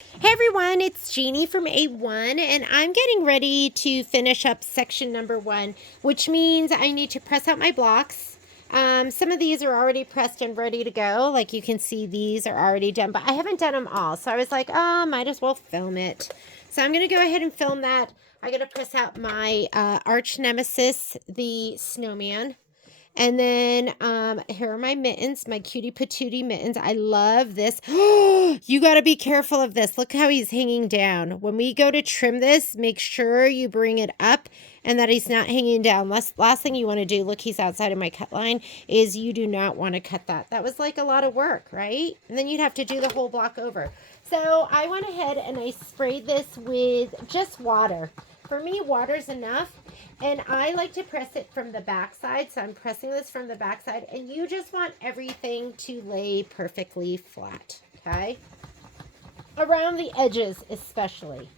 Hey everyone, it's Jeannie from A1, and I'm getting ready to finish up section number 1, which means I need to press out my blocks. Some of these are already pressed and ready to go. Like you can see, these are already done, but I haven't done them all. So I was like, oh, might as well film it. So I'm going to go ahead and film that. I got to press out my arch nemesis, the snowman. And then here are my mittens, my cutie patootie mittens. I love this. You got to be careful of this. Look how he's hanging down. When we go to trim this, make sure you bring it up and that he's not hanging down. Last thing you want to do, look, he's outside of my cut line, is you do not want to cut that. That was like a lot of work, right? And then you'd have to do the whole block over. So I went ahead and I sprayed this with just water. For me, water's enough. And I like to press it from the back side. So I'm pressing this from the back side. And you just want everything to lay perfectly flat. Okay? Around the edges especially.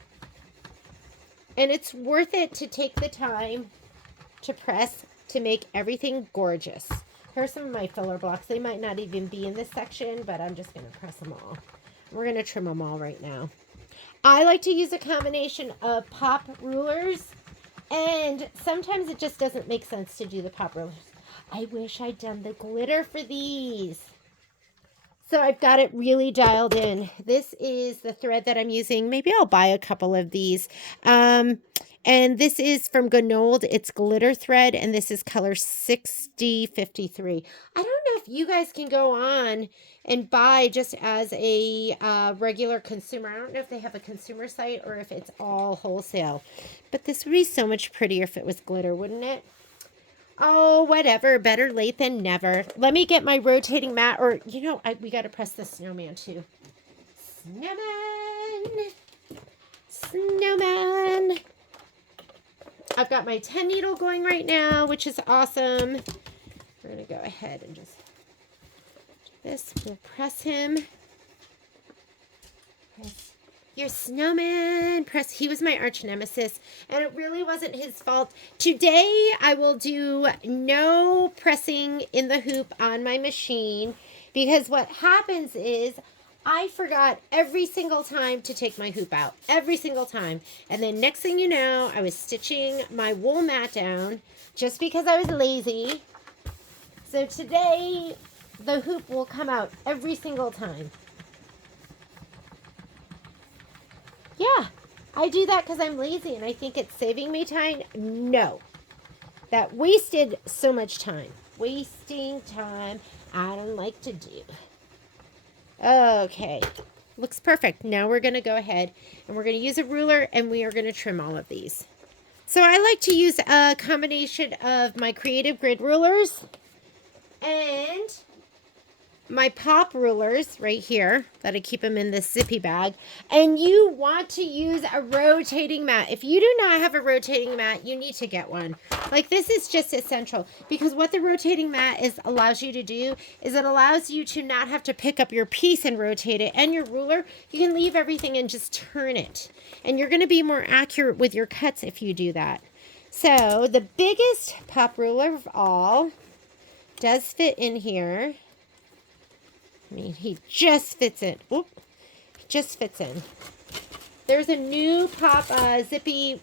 And it's worth it to take the time to press to make everything gorgeous. Here's some of my filler blocks. They might not even be in this section, but I'm just going to press them all. We're going to trim them all right now. I like to use a combination of pop rulers, and sometimes it just doesn't make sense to do the pop rulers. I wish I'd done the glitter for these. So I've got it really dialed in. This is the thread that I'm using. Maybe I'll buy a couple of these. And this is from Gnold. It's glitter thread, and this is color 6053. I don't know if you guys can go on and buy just as a regular consumer. I don't know if they have a consumer site or if it's all wholesale. But this would be so much prettier if it was glitter, wouldn't it? Oh, whatever. Better late than never. Let me get my rotating mat, or, you know, we got to press the snowman too. Snowman. Snowman. I've got my 10 needle going right now, which is awesome. We're going to go ahead and just do this. We'll press him. Press your snowman. Press. He was my arch nemesis, and it really wasn't his fault. Today, I will do no pressing in the hoop on my machine, because what happens is I forgot every single time to take my hoop out. Every single time. And then next thing you know, I was stitching my wool mat down just because I was lazy. So today, the hoop will come out every single time. Yeah, I do that because I'm lazy and I think it's saving me time. No, that wasted so much time. Wasting time I don't like to do. Okay, looks perfect. Now we're going to go ahead and we're going to use a ruler and we are going to trim all of these. So I like to use a combination of my Creative Grid rulers and my pop rulers right here that I keep them in this zippy bag. And you want to use a rotating mat. If you do not have a rotating mat, you need to get one. Like, this is just essential, because what the rotating mat allows you to do is it allows you to not have to pick up your piece and rotate it, and your ruler. You can leave everything and just turn it, and you're going to be more accurate with your cuts if you do that. So the biggest pop ruler of all does fit in here. I mean, he just fits in. Oop, just fits in. There's a new pop zippy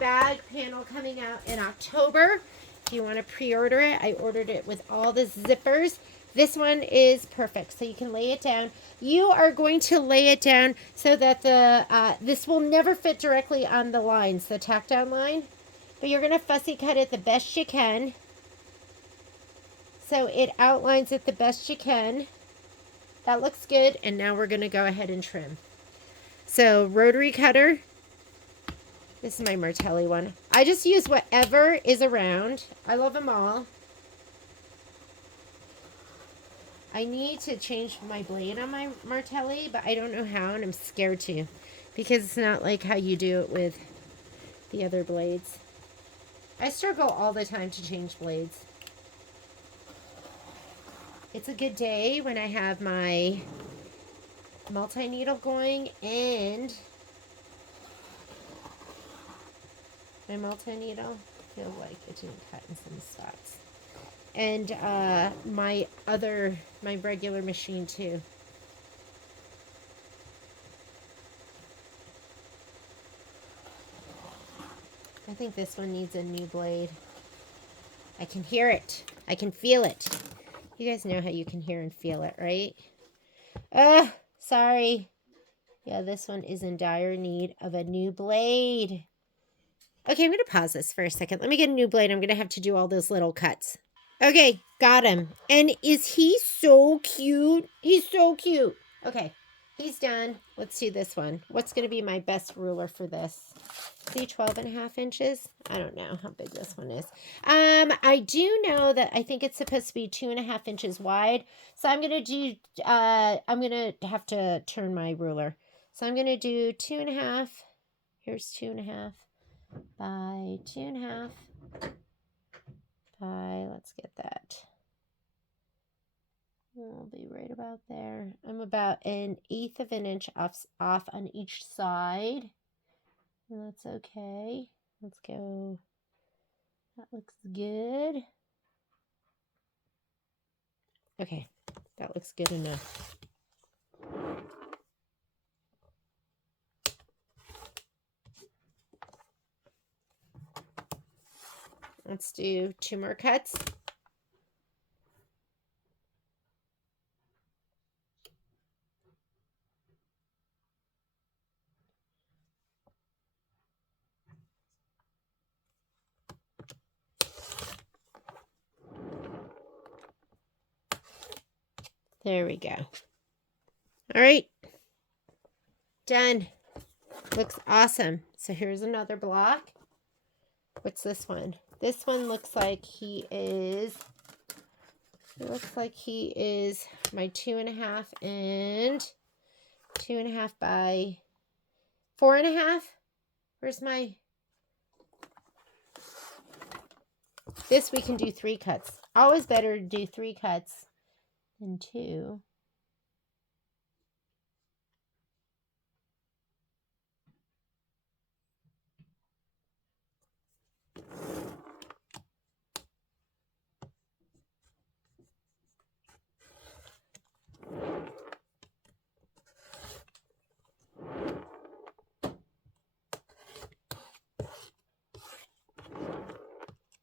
bag panel coming out in October. If you want to pre-order it, I ordered it with all the zippers. This one is perfect, so you can lay it down. You are going to lay it down so that this will never fit directly on the lines, the tack down line, but you're going to fussy cut it the best you can. So it outlines it the best you can. That looks good. And now we're going to go ahead and trim. So rotary cutter. This is my Martelli one. I just use whatever is around. I love them all. I need to change my blade on my Martelli, but I don't know how, and I'm scared to, because it's not like how you do it with the other blades. I struggle all the time to change blades. It's a good day when I have my multi-needle going and my multi-needle feels like it didn't cut in some spots. And my regular machine too. I think this one needs a new blade. I can hear it. I can feel it. You guys know how you can hear and feel it, right? Sorry. Yeah, this one is in dire need of a new blade. Okay, I'm going to pause this for a second. Let me get a new blade. I'm going to have to do all those little cuts. Okay, got him. And is he so cute? He's so cute. Okay, he's done. Let's do this one. What's going to be my best ruler for this? See, 12.5 inches? I don't know how big this one is. I do know that I think it's supposed to be 2.5 inches wide. So I'm going to do, I'm going to have to turn my ruler. So I'm going to do 2.5. Here's 2.5 by 2.5 by, let's get that. We'll be right about there. I'm about 1/8 of an inch off on each side. And that's okay. Let's go. That looks good. Okay, that looks good enough. Let's do 2 more cuts. There we go. All right. Done. Looks awesome. So here's another block. What's this one? This one looks like he is, it looks like he is my 2.5 and 2.5 by 4.5. Where's my, this we can do 3 cuts. Always better to do 3 cuts than 2.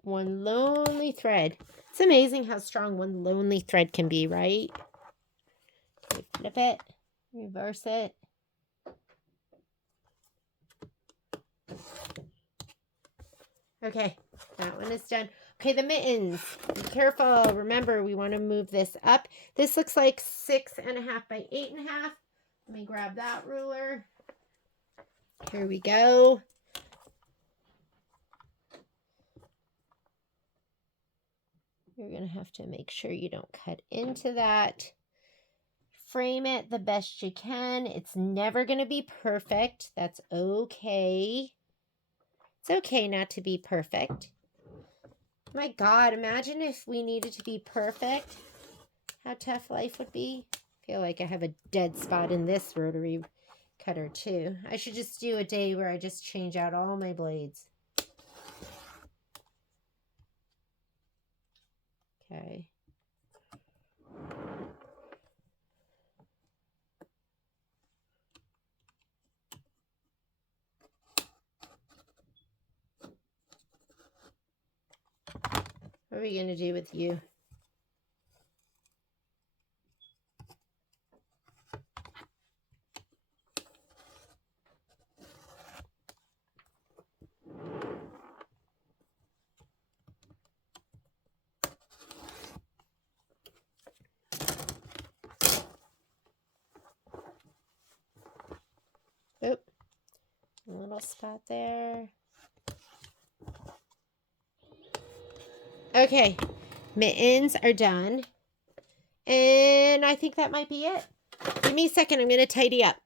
One lonely thread. It's amazing how strong one lonely thread can be, right? Okay, flip it, reverse it. Okay, that one is done. Okay, the mittens. Be careful. Remember, we want to move this up. This looks like 6.5 by 8.5. Let me grab that ruler. Here we go. You're going to have to make sure you don't cut into that. Frame it the best you can. It's never going to be perfect. That's okay. It's okay not to be perfect. My God, imagine if we needed to be perfect. How tough life would be. I feel like I have a dead spot in this rotary cutter too. I should just do a day where I just change out all my blades. Okay. What are we going to do with you? Oop. A little spot there. Okay. Mittens are done. And I think that might be it. Give me a second. I'm going to tidy up.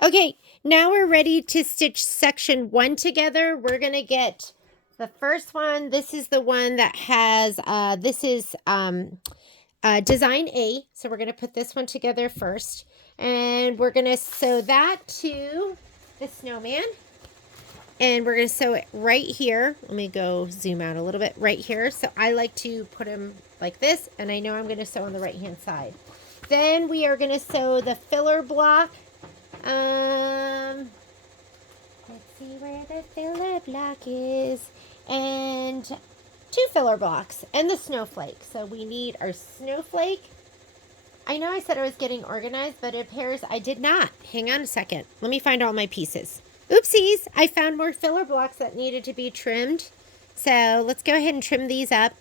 Okay, now we're ready to stitch section 1 together. We're going to get the first one. This is the one that has, this is design A. So we're going to put this one together first. And we're going to sew that to the snowman. And we're going to sew it right here. Let me go zoom out a little bit right here. So I like to put them like this. And I know I'm going to sew on the right hand side. Then we are going to sew the filler block. Let's see where the filler block is. And 2 filler blocks and the snowflake. So we need our snowflake. I know I said I was getting organized, but it appears I did not. Hang on a second. Let me find all my pieces. Oopsies, I found more filler blocks that needed to be trimmed. So let's go ahead and trim these up.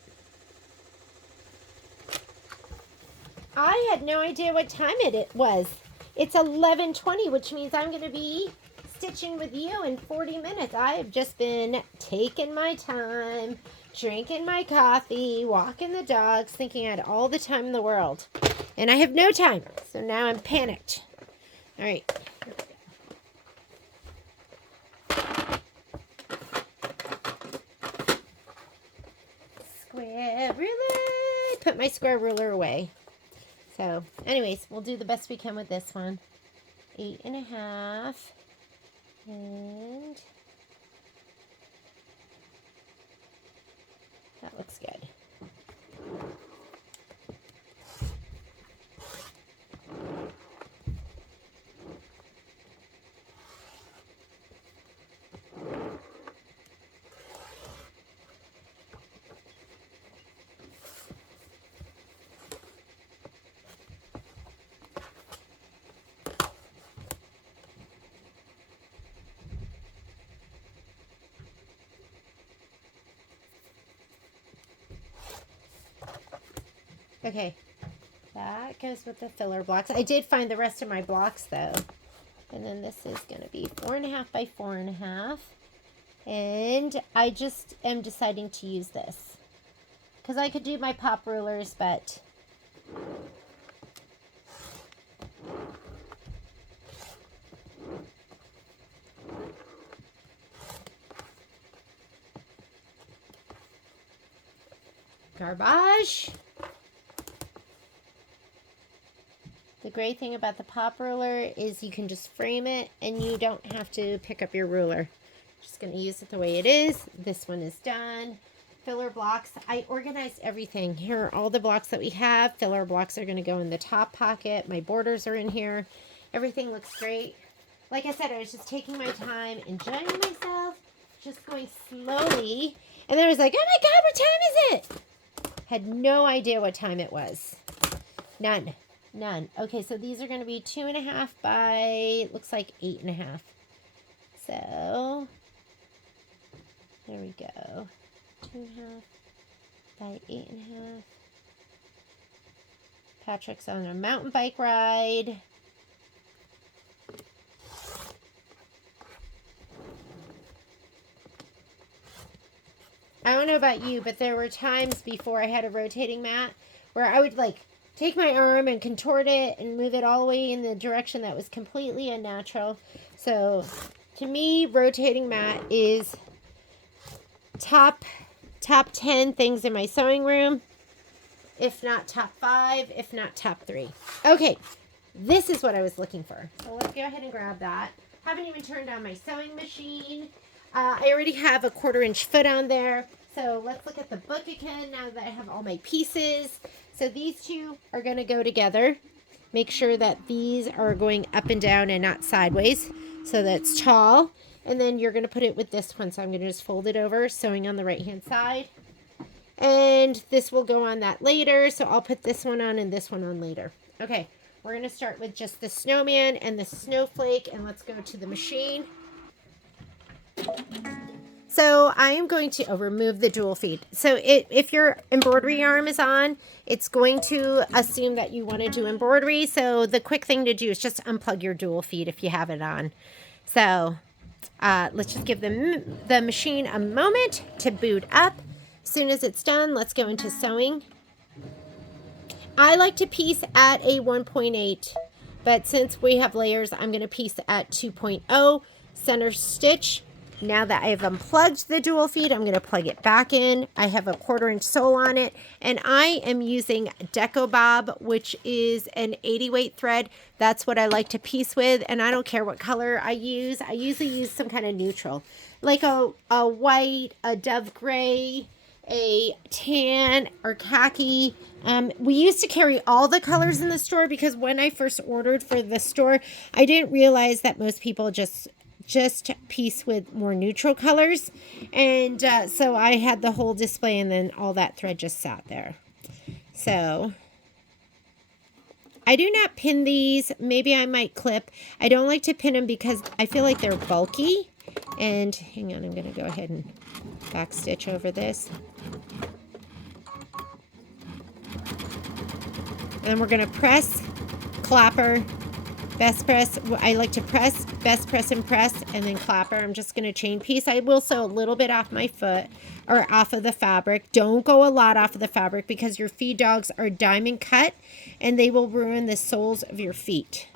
I had no idea what time it was. It's 11:20, which means I'm going to be stitching with you in 40 minutes. I have just been taking my time, drinking my coffee, walking the dogs, thinking I had all the time in the world. And I have no time, so now I'm panicked. All right. Square ruler. Put my square ruler away. So, anyways, we'll do the best we can with this one. 8.5. And that looks good. Okay, that goes with the filler blocks. I did find the rest of my blocks though. And then this is going to be 4.5 by 4.5. And I just am deciding to use this. Because I could do my pop rulers, but garbage. The great thing about the pop ruler is you can just frame it and you don't have to pick up your ruler. Just going to use it the way it is. This one is done. Filler blocks. I organized everything. Here are all the blocks that we have. Filler blocks are going to go in the top pocket. My borders are in here. Everything looks great. Like I said, I was just taking my time, enjoying myself, just going slowly. And then I was like, oh my God, what time is it? Had no idea what time it was. None. Okay, so these are going to be 2.5 by, looks like 8.5. So, there we go. 2.5 by 8.5. Patrick's on a mountain bike ride. I don't know about you, but there were times before I had a rotating mat where I would like take my arm and contort it and move it all the way in the direction that was completely unnatural. So to me, rotating mat is top 10 things in my sewing room, if not top 5, if not top 3. Okay, this is what I was looking for. So let's go ahead and grab that. Haven't even turned on my sewing machine. I already have a 1/4-inch foot on there. So let's look at the book again now that I have all my pieces. So these two are going to go together. Make sure that these are going up and down and not sideways. So that's tall. And then you're going to put it with this one. So I'm going to just fold it over, sewing on the right hand side. And this will go on that later. So I'll put this one on and this one on later. Okay, we're going to start with just the snowman and the snowflake. And let's go to the machine. So I am going to remove the dual feed. So if your embroidery arm is on, it's going to assume that you want to do embroidery. So the quick thing to do is just unplug your dual feed if you have it on. So let's just give the machine a moment to boot up. As soon as it's done, let's go into sewing. I like to piece at a 1.8, but since we have layers, I'm going to piece at 2.0 center stitch. Now that I have unplugged the dual feed, I'm going to plug it back in. I have a 1/4-inch sole on it, and I am using Deco Bob, which is an 80 weight thread. That's what I like to piece with, and I don't care what color I use. I usually use some kind of neutral, like a white, a dove gray, a tan, or khaki. We used to carry all the colors in the store because when I first ordered for the store, I didn't realize that most people just just piece with more neutral colors. And so I had the whole display, and then all that thread just sat there. So I do not pin these. Maybe I might clip. I don't like to pin them because I feel like they're bulky. And hang on, I'm going to go ahead and back stitch over this. And we're going to press, clapper, best press. I like to press, best press, and press, and then clapper. I'm just going to chain piece. I will sew a little bit off my foot or off of the fabric. Don't go a lot off of the fabric because your feed dogs are diamond cut and they will ruin the soles of your feet.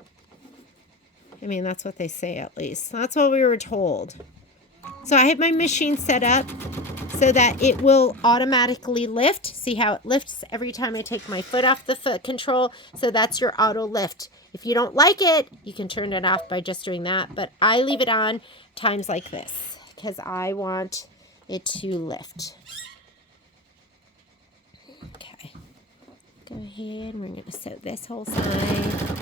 I mean, that's what they say at least. That's what we were told. So I have my machine set up so that it will automatically lift. See how it lifts every time I take my foot off the foot control? So that's your auto lift. If you don't like it, you can turn it off by just doing that. But I leave it on times like this because I want it to lift. Okay. Go ahead. We're going to sew this whole side.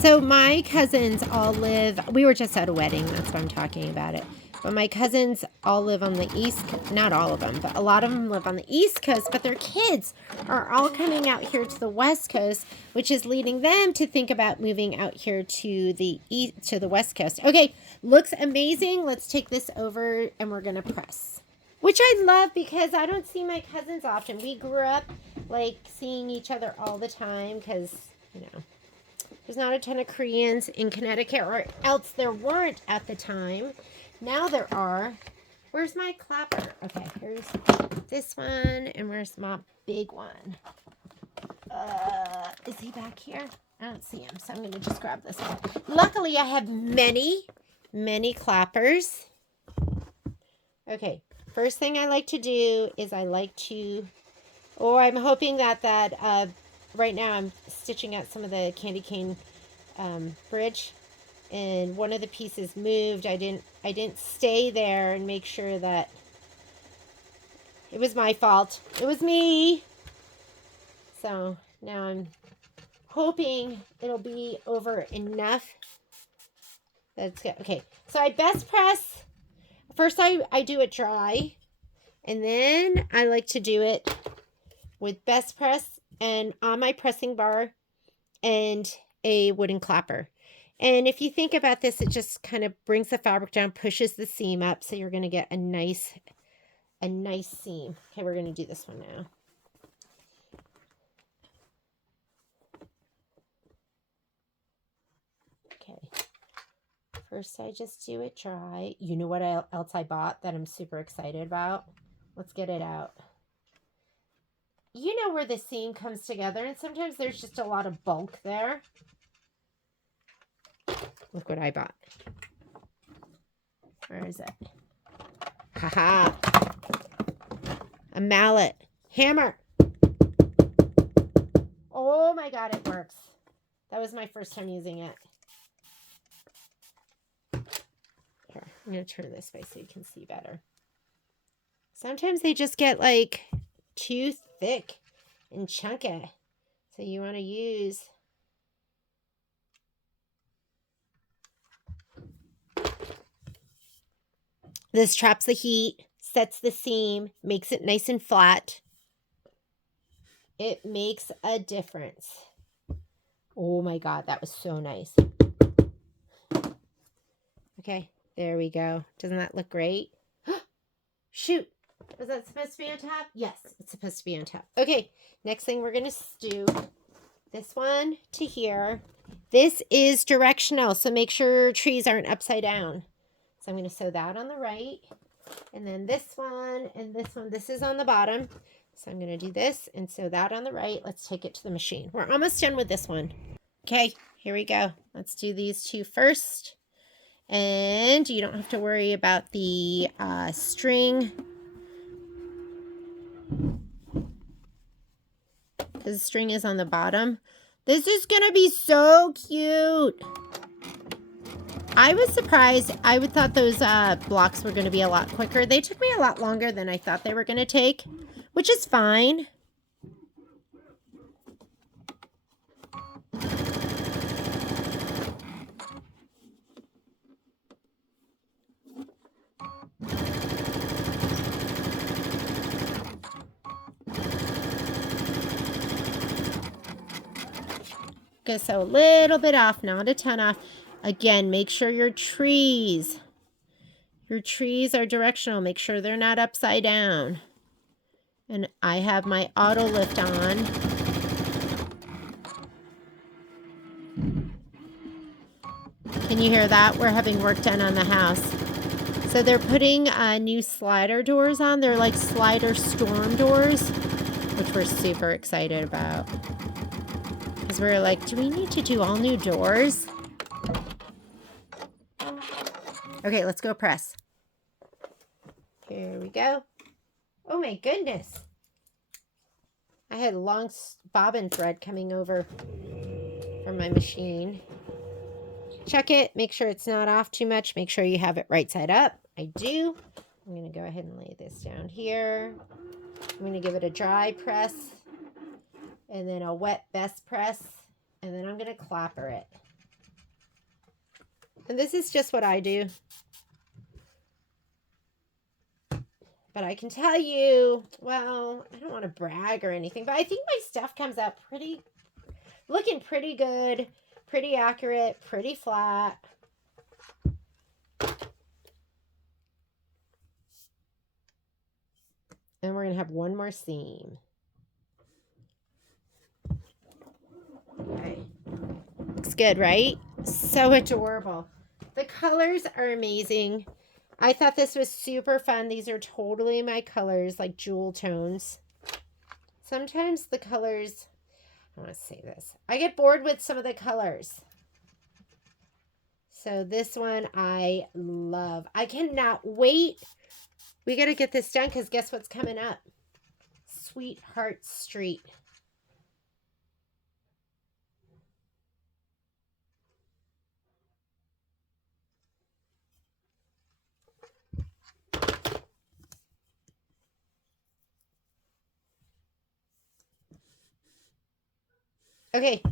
So my cousins all live, we were just at a wedding, that's why I'm talking about it. But my cousins all live on the East, not all of them, but a lot of them live on the East Coast, but their kids are all coming out here to the West Coast, which is leading them to think about moving out here to the West Coast. Okay, looks amazing. Let's take this over and we're going to press. Which I love because I don't see my cousins often. We grew up like seeing each other all the time because, you know, there's not a ton of Koreans in Connecticut, or else there weren't at the time. Now there are. Where's my clapper? Okay, here's this one, and where's my big one? Is he back here? I don't see him, so I'm going to just grab this one. Luckily, I have many, many clappers. Okay, first thing I like to do is I like to, or I'm hoping that right now I'm stitching out some of the candy cane bridge, and one of the pieces moved. I didn't stay there and make sure that it was my fault. It was me. So now I'm hoping it'll be over enough. That's good. Okay, so I best press. First I do it dry, and then I like to do it with best press and on my pressing bar and a wooden clapper. And if you think about this, it just kind of brings the fabric down, pushes the seam up, so you're going to get a nice seam. Okay, we're going to do this one now. Okay. First, I just do it dry. You know what else I bought that I'm super excited about? Let's get it out. You know where the seam comes together, and sometimes there's just a lot of bulk there. Look what I bought. Where is it? Haha. A mallet. Hammer. Oh my God, it works. That was my first time using it. Here, I'm going to turn this way so you can see better. Sometimes they just get like too thick and chunky. So you want to use this, traps the heat, sets the seam, makes it nice and flat. It makes a difference. Oh my God, that was so nice. Okay, there we go. Doesn't that look great? Shoot. Was that supposed to be on top? Yes, it's supposed to be on top. Okay, next thing we're going to do, this one to here. This is directional, so make sure trees aren't upside down. So I'm going to sew that on the right, and then this one and this one. This is on the bottom, so I'm going to do this and sew that on the right. Let's take it to the machine. We're almost done with this one. Okay, here we go. Let's do these two first, and you don't have to worry about the string, because the string is on the bottom. This is going to be so cute. I was surprised. I would thought those blocks were going to be a lot quicker. They took me a lot longer than I thought they were going to take, which is fine. Okay, so a little bit off, not a ton off. Again, make sure your trees are directional. Make sure they're not upside down. And I have my auto lift on. Can you hear that? We're having work done on the house. So they're putting new slider doors on. They're like slider storm doors, which we're super excited about. Because we're like, do we need to do all new doors? Okay, let's go press. Here we go. Oh my goodness. I had a long bobbin thread coming over from my machine. Check it. Make sure it's not off too much. Make sure you have it right side up. I do. I'm going to go ahead and lay this down here. I'm going to give it a dry press and then a wet best press. And then I'm going to clapper it. And this is just what I do. But I can tell you, well, I don't want to brag or anything, but I think my stuff comes out looking pretty good, pretty accurate, pretty flat. And we're going to have one more seam. Okay. Looks good, right? So adorable. The colors are amazing. I thought this was super fun. These are totally my colors, like jewel tones. Sometimes the colors, I want to say this, I get bored with some of the colors. So this one I love. I cannot wait. We got to get this done because guess what's coming up? Sweetheart Street. Okay.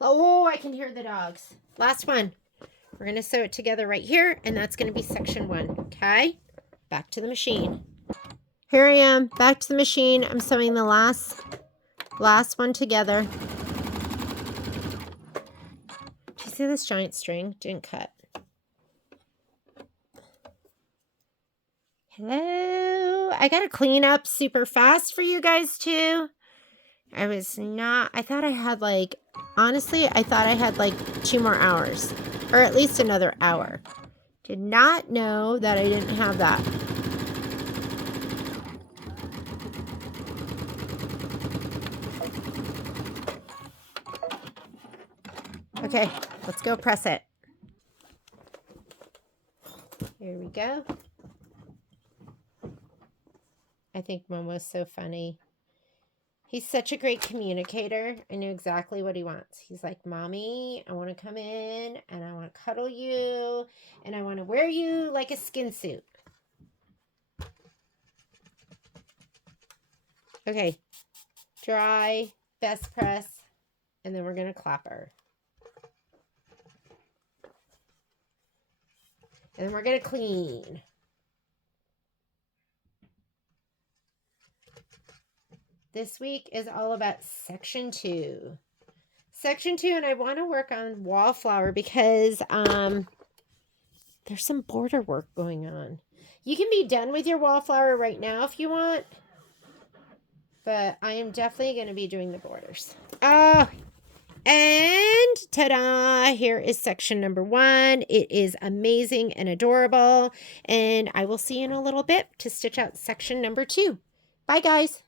Oh, I can hear the dogs. Last one. We're going to sew it together right here, and that's going to be section 1. Okay? Back to the machine. Here I am, back to the machine. I'm sewing the last one together. Do you see this giant string? Didn't cut. Hello. I got to clean up super fast for you guys too. I thought I had honestly, I thought I had 2 more hours, or at least another hour. Did not know that I didn't have that. Okay, let's go press it. Here we go. I think Momo's so funny. He's such a great communicator. I knew exactly what he wants. He's like, Mommy, I want to come in and I want to cuddle you and I want to wear you like a skin suit. Okay, dry, best press, and then we're going to clapper. And then we're going to clean. This week is all about section 2. Section 2, and I want to work on wallflower because there's some border work going on. You can be done with your wallflower right now if you want, but I am definitely going to be doing the borders. Oh, and ta-da! Here is section number 1. It is amazing and adorable, and I will see you in a little bit to stitch out section number 2. Bye, guys.